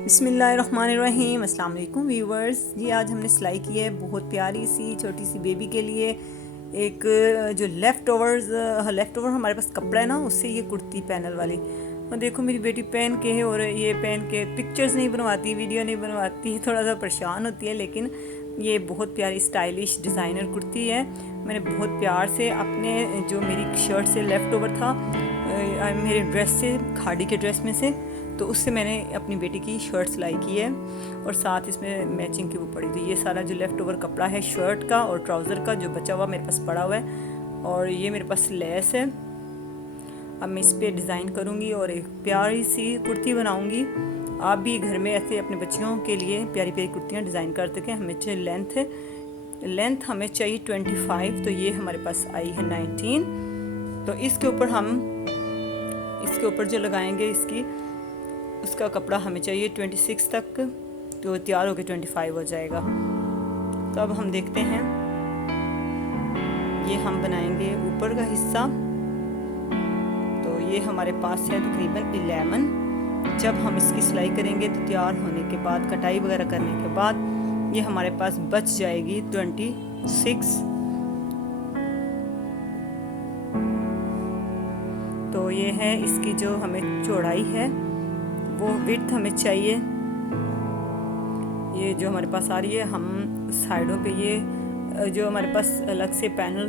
बिस्मिल्लाहिर्रहमानिर्रहीम। अस्सलाम वालेकुम व्यूवर्स जी। आज हमने सिलाई की है बहुत प्यारी सी छोटी सी बेबी के लिए एक जो लेफ़्ट ओवर हमारे पास कपड़ा है ना, उससे ये कुर्ती पैनल वाली। और देखो मेरी बेटी पहन के है, और ये पहन के पिक्चर्स नहीं बनवाती, वीडियो नहीं बनवाती, थोड़ा सा परेशान होती है, लेकिन ये बहुत प्यारी स्टाइलिश डिज़ाइनर कुर्ती है। मैंने बहुत प्यार से अपने जो मेरी शर्ट से लेफ़्ट ओवर था, मेरे ड्रेस से, खाड़ी के ड्रेस में से, तो उससे मैंने अपनी बेटी की शर्ट सिलाई की है, और साथ इसमें मैचिंग की वो पड़ी। तो ये सारा जो लेफ़्ट ओवर कपड़ा है शर्ट का और ट्राउज़र का जो बचा हुआ मेरे पास पड़ा हुआ है, और ये मेरे पास लेस है। अब मैं इस पर डिज़ाइन करूँगी और एक प्यारी सी कुर्ती बनाऊँगी। आप भी घर में ऐसे अपने बच्चियों के लिए प्यारी प्यारी कुर्तियाँ डिज़ाइन कर सकें। हमें चाहिए लेंथ हमें चाहिए 25, तो ये हमारे पास आई है 19। तो इसके ऊपर जो लगाएंगे उसका कपड़ा हमें चाहिए 26 तक, तो तैयार होकर 25 हो जाएगा। तो अब हम देखते हैं, ये हम बनाएंगे ऊपर का हिस्सा। तो ये हमारे पास है तकरीबन 11। जब हम इसकी सिलाई करेंगे तो तैयार होने के बाद, कटाई वगैरह करने के बाद, ये हमारे पास बच जाएगी 26। तो ये है इसकी जो हमें चौड़ाई है, वो विड्थ हमें चाहिए, ये जो हमारे पास आ रही है। हम साइडों पे ये जो हमारे पास अलग से पैनल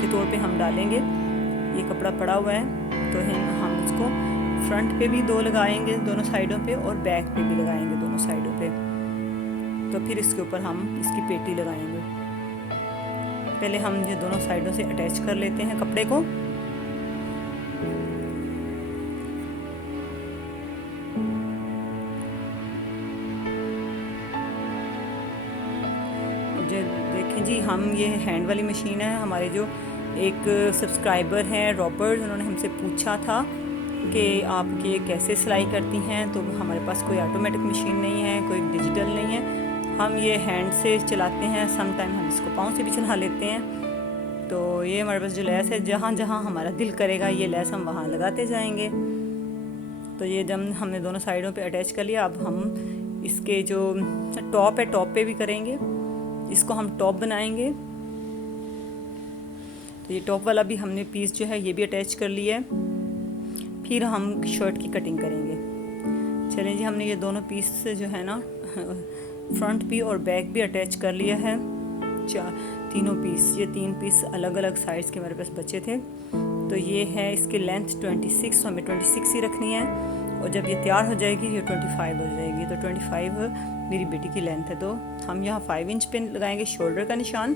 के तौर पे हम डालेंगे, ये कपड़ा पड़ा हुआ है, तो हम उसको फ्रंट पे भी 2 लगाएंगे दोनों साइडों पे, और बैक पे भी लगाएंगे दोनों साइडों पे। तो फिर इसके ऊपर हम इसकी पेटी लगाएंगे। पहले हम ये दोनों साइडों से अटैच कर लेते हैं कपड़े को। देखें जी, हम ये हैंड वाली मशीन है। हमारे जो एक सब्सक्राइबर हैं रॉबर्ट, उन्होंने हमसे पूछा था कि आप ये कैसे सिलाई करती हैं। तो हमारे पास कोई ऑटोमेटिक मशीन नहीं है, कोई डिजिटल नहीं है, हम ये हैंड से चलाते हैं। सम टाइम हम इसको पाँव से भी चला लेते हैं। तो ये हमारे पास जो लैस है, जहाँ जहाँ हमारा दिल करेगा ये लैस हम वहाँ लगाते जाएंगे। तो ये जब हमने दोनों साइडों पे अटैच कर लिया, अब हम इसके जो टॉप है, टॉप पे भी करेंगे, इसको हम टॉप बनाएंगे। तो ये टॉप वाला भी हमने पीस जो है ये भी अटैच कर लिया है। फिर हम शर्ट की कटिंग करेंगे। चलें जी, हमने ये दोनों पीस जो है ना, फ्रंट भी और बैक भी अटैच कर लिया है। तीनों पीस, ये 3 पीस अलग अलग साइज़ के मेरे पास बचे थे। तो ये है इसकी लेंथ 26, तो हमें 26 ही रखनी है, और जब ये तैयार हो जाएगी ये 25 हो जाएगी। तो 25 मेरी बेटी की लेंथ है। तो हम यहाँ 5 इंच पे लगाएंगे शोल्डर का निशान,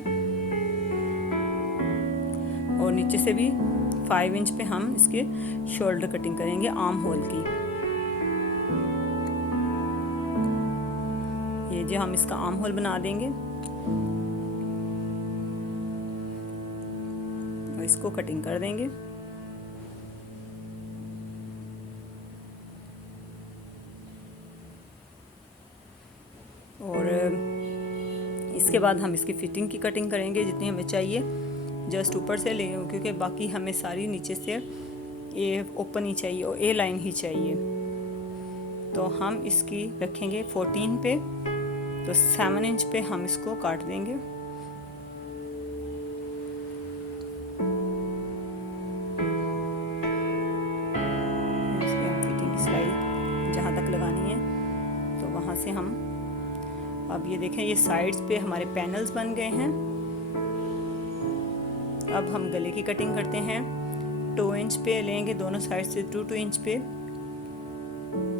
और नीचे से भी 5 इंच पे हम इसके शोल्डर कटिंग करेंगे आर्म होल की। ये जो हम इसका आर्म होल बना देंगे और इसको कटिंग कर देंगे। और इसके बाद हम इसकी फिटिंग की कटिंग करेंगे जितनी हमें चाहिए, जस्ट ऊपर से ले, क्योंकि बाकी हमें सारी नीचे से ए ओपन ही चाहिए और ए लाइन ही चाहिए। तो हम इसकी रखेंगे 14 पे, तो 7 इंच पे हम इसको काट देंगे। इसकी हम फिटिंग सिलाई जहाँ तक लगानी है, तो वहाँ से हम, अब ये देखें, ये साइड्स पे हमारे पैनल्स बन गए हैं। अब हम गले की कटिंग करते हैं। 2 इंच पे लेंगे दोनों साइड से, 2 इंच पे,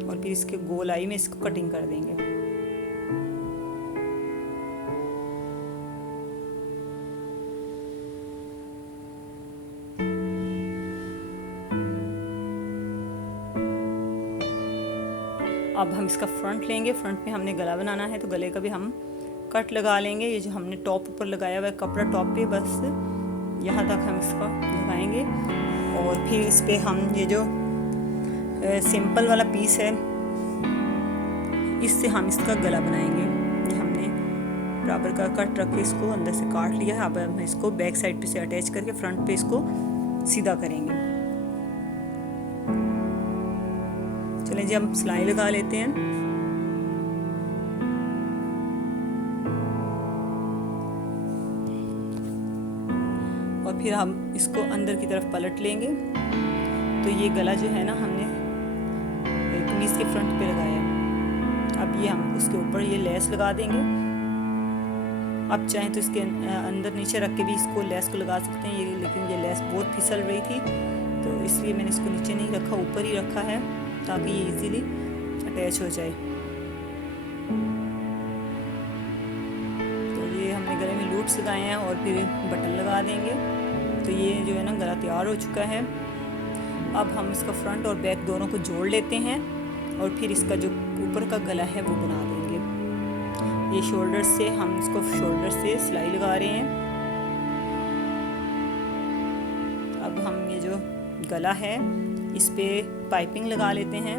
और फिर इसके गोलाई में इसको कटिंग कर देंगे। अब हम इसका फ्रंट लेंगे। फ्रंट में हमने गला बनाना है, तो गले का भी हम कट लगा लेंगे। ये जो हमने टॉप ऊपर लगाया हुआ है कपड़ा, टॉप पे बस यहाँ तक हम इसको लगाएंगे, और फिर इस पे हम ये जो सिंपल वाला पीस है, इससे हम इसका गला बनाएंगे। ये हमने बराबर का कट रख के इसको अंदर से काट लिया है। अब हम इसको बैक साइड पे से अटैच करके फ्रंट पे इसको सीधा करेंगे। चलें जी, हम सिलाई लगा लेते हैं। फिर हम इसको अंदर की तरफ पलट लेंगे। तो ये गला जो है ना हमने कमीज़ के फ्रंट पे लगाया है। अब ये हम उसके ऊपर ये लेस लगा देंगे। आप चाहें तो इसके अंदर नीचे रख के भी इसको लेस को लगा सकते हैं, ये लेकिन ये लेस बहुत फिसल रही थी तो इसलिए मैंने इसको नीचे नहीं रखा, ऊपर ही रखा है ताकि ये इजीली अटैच हो जाए। तो ये हमने गले में लूप्स लगाए हैं और फिर बटन लगा देंगे। तो ये जो है ना गला तैयार हो चुका है। अब हम इसका फ्रंट और बैक दोनों को जोड़ लेते हैं और फिर इसका जो ऊपर का गला है वो बना देंगे। ये शोल्डर से हम इसको शोल्डर से सिलाई लगा रहे हैं। अब हम ये जो गला है इस पे पाइपिंग लगा लेते हैं।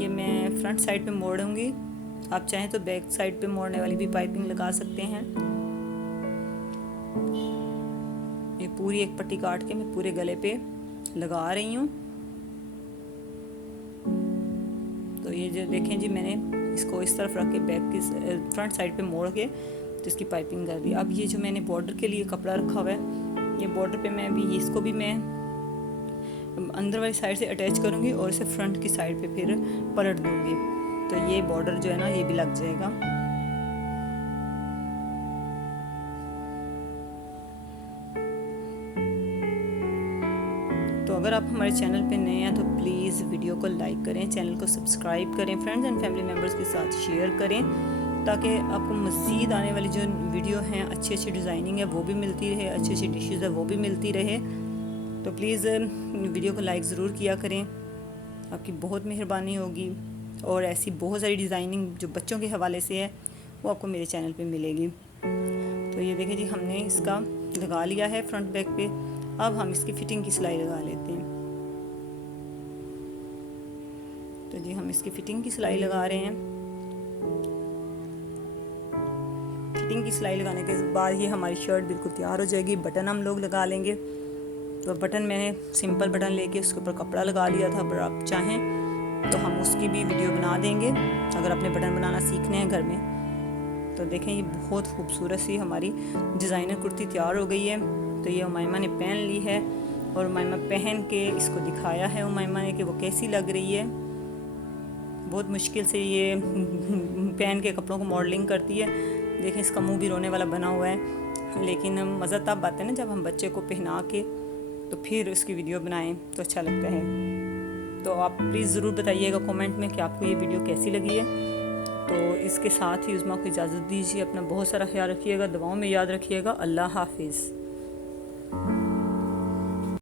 ये मैं फ्रंट साइड पे मोड़ूंगी, आप चाहें तो बैक साइड पे मोड़ने वाली भी पाइपिंग लगा सकते हैं। ये पूरी एक पट्टी काट के मैं पूरे गले पे लगा रही हूँ। तो ये जो देखें जी, मैंने इसको इस तरफ रख के बैक की फ्रंट साइड पे मोड़ के तो इसकी पाइपिंग कर दी। अब ये जो मैंने बॉर्डर के लिए कपड़ा रखा हुआ है, ये बॉर्डर पे मैं अभी इसको भी मैं अंदर वाली साइड से अटैच करूँगी और इसे फ्रंट की साइड पे फिर पलट दूँगी। तो ये बॉर्डर जो है ना ये भी लग जाएगा। तो अगर आप हमारे चैनल पे नए हैं तो प्लीज़ वीडियो को लाइक करें, चैनल को सब्सक्राइब करें, फ्रेंड्स एंड फैमिली मेम्बर्स के साथ शेयर करें ताकि आपको मज़ीद आने वाली जो वीडियो हैं अच्छी अच्छी डिज़ाइनिंग है वो भी मिलती रहे, अच्छी अच्छी डिशेज़ है वो भी मिलती रहे। तो प्लीज़ वीडियो को लाइक ज़रूर किया करें, आपकी बहुत मेहरबानी होगी। और ऐसी बहुत सारी डिज़ाइनिंग जो बच्चों के हवाले से है वो आपको मेरे चैनल पे मिलेगी। तो ये देखें जी, हमने इसका लगा लिया है फ्रंट बैक पे। अब हम इसकी फिटिंग की सिलाई लगा लेते हैं। तो जी हम इसकी फिटिंग की सिलाई लगा रहे हैं। फिटिंग की सिलाई लगाने के बाद ये हमारी शर्ट बिल्कुल तैयार हो जाएगी। बटन हम लोग लगा लेंगे। तो बटन मैंने सिंपल बटन लेके उसके ऊपर कपड़ा लगा लिया था, पर आप चाहें तो हम उसकी भी वीडियो बना देंगे अगर आपने बटन बनाना सीखने हैं घर में। तो देखें ये बहुत खूबसूरत सी हमारी डिज़ाइनर कुर्ती तैयार हो गई है। तो ये उमाइमा ने पहन ली है और उमाइमा पहन के इसको दिखाया है उमाइमा ने कि वो कैसी लग रही है। बहुत मुश्किल से ये पहन के कपड़ों को मॉडलिंग करती है। देखें इसका मुंह भी रोने वाला बना हुआ है, लेकिन मज़ा तब आता है ना जब हम बच्चे को पहना के तो फिर उसकी वीडियो बनाएं तो अच्छा लगता है। तो आप प्लीज़ ज़रूर बताइएगा कमेंट में कि आपको ये वीडियो कैसी लगी है। तो इसके साथ ही उस्मा को इजाज़त दीजिए। अपना बहुत सारा ख्याल रखिएगा, दुआओं में याद रखिएगा। अल्लाह हाफिज़।